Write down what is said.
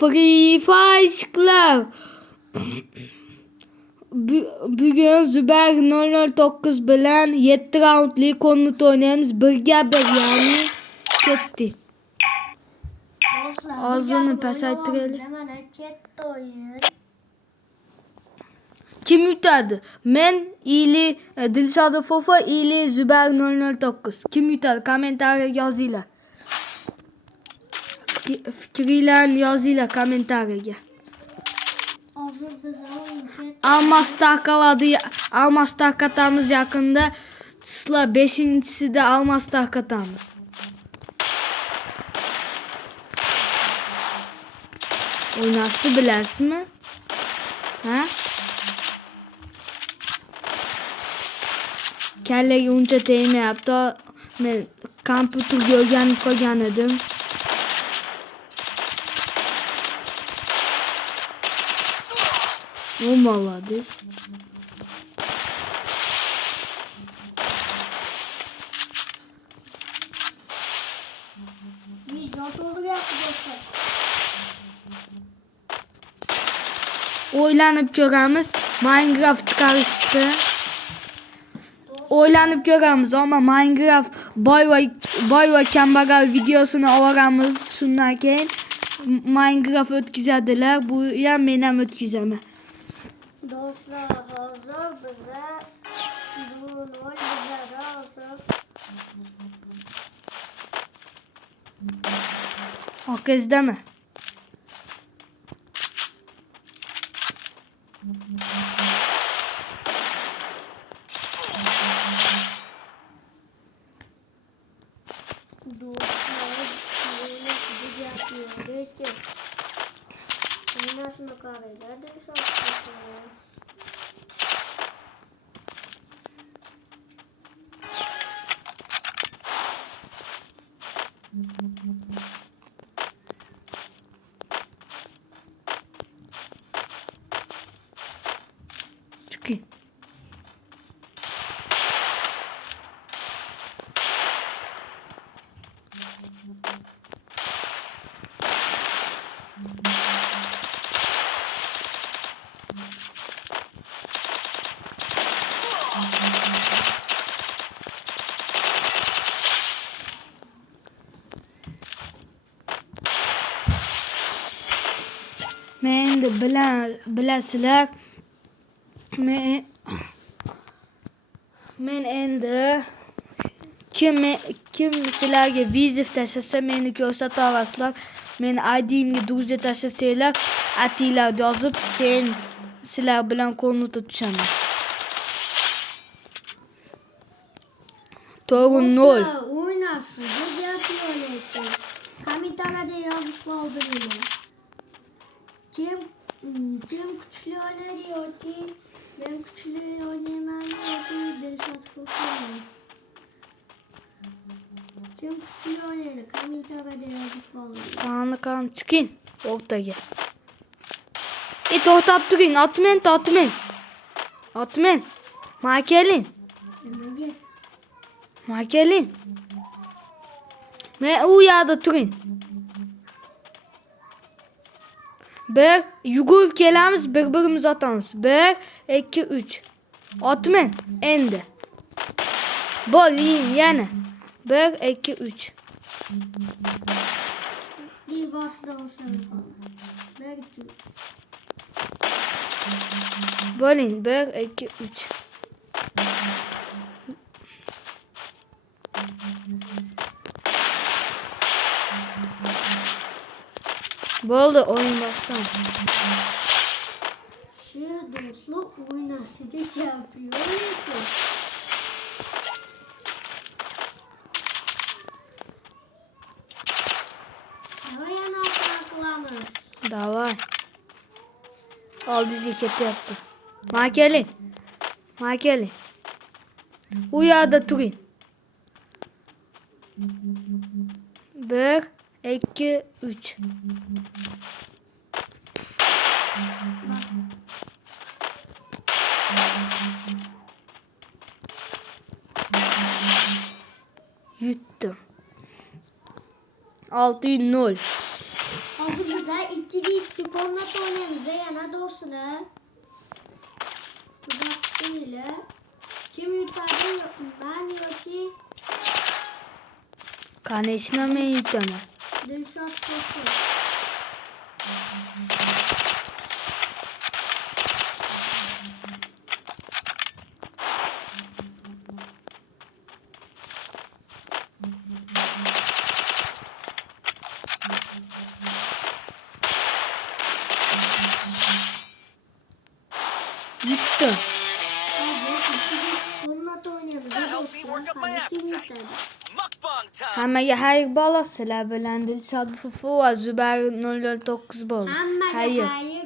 Free Fire aşklar. Bugün Züber 009 bilen 7 roundli konut oynayamiz. Birga bir yani ketdi. Ağzını pasaytıralım. Kim yutadi? Men ili Dilshod Fofa ili Züber 009. Kim yutadi? Kommentariyaga yozinglar. Fikringlarni yozinglar kommentariyaga. Almas tarqatamiz yaqinda. Sizlar 5-sida almas tarqatamiz. O'ynashni bilasizmi? Ha? Kallaga uncha tegmayapti. Men kompyuterga o'rganib qolgan edim. O молодец. O'ylanib ko'ramiz. Minecraft chiqarishdi. O'ylanib ko'ramiz, ammo Minecraft boy va kambag'al videosini olamiz. Shundan keyin Minecraft o'tkazadilar. Bu ham men ham o'tkazaman. Do'stlar, hozir biza Hokazdami? Çıkın. Men de bilasizlar. Men endi kim sizlarga vizif tashlasa meni ko'rsata olasizlar. Meni ID'imga duza tashlasanglar, atinglar yozib, keyin sizlar bilan konutga tushaman. To'g'ri 0. O'ynashni yapıyorlar. Komentarlarda yozib qoldiringlar. Kim kuchli o'ynar yoki men kuchli o'ynayman yoki Dilshod Fofa. Kim kuchli o'ynaydi komentarlarda yozib qoldiringlar. Qani chiqing o'rtaga. To'xtab turing, otmang. Ma keling. Nimaga? Ma keling. Men u yerda turing. Bir yugurib kelamiz, bir-birimizni otamiz. 1 2 3. Otmang endi. Bo'ling yana. 1 2 3. Bo'ling 1 2 3. Bo'ldi, o'yin boshlandi. Shu do'stlar o'ynashni yapıyorlar. Yana qilamiz. Davay. Oldingizga ketyapti. Ma keling. U yerda turing. 1 2 3. Yuttum. 6-0. Hozir biza 2 içi çikolata oynayalım. Yana dostlar. Uzattığıyla. Kim yutardı yok. Ben yok ki. Karnesine mi yükleme? Dönüşat dostlar. Gitti. Çikolata oynayalım. Dostlar. Kim yutardı? Mukbang time. Hammaga hayır bolasizlar bilan Dilshod Fufu va Zubayr 009 bo'ldi. Hammaga Hayır. hayır.